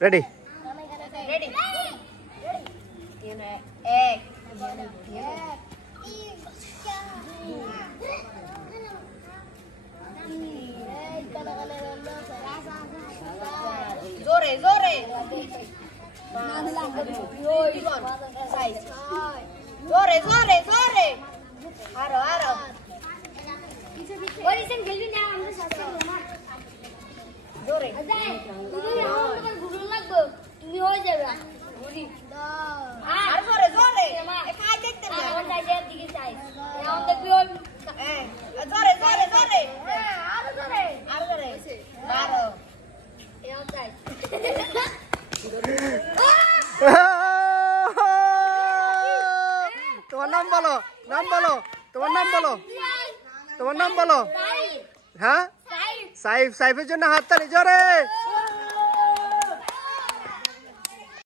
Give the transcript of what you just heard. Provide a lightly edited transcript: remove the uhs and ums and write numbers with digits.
ready ready এক জোরে জোরে জোরে জোরে জোরে আরো আরো জোরে তুমি হয়ে যাবে আর জোরে জোরে খাই দেখতে না দিকে চাই এখন দেখবি ওই জোরে জোরে জোরে আরো ধরে আর জোরে বারো এখন চাই তোমার নাম বলো নাম বলো তোমার নাম বলো তোমার নাম বলো হ্যাঁ সাইফ সাইফের জন্য হাততালি জোরে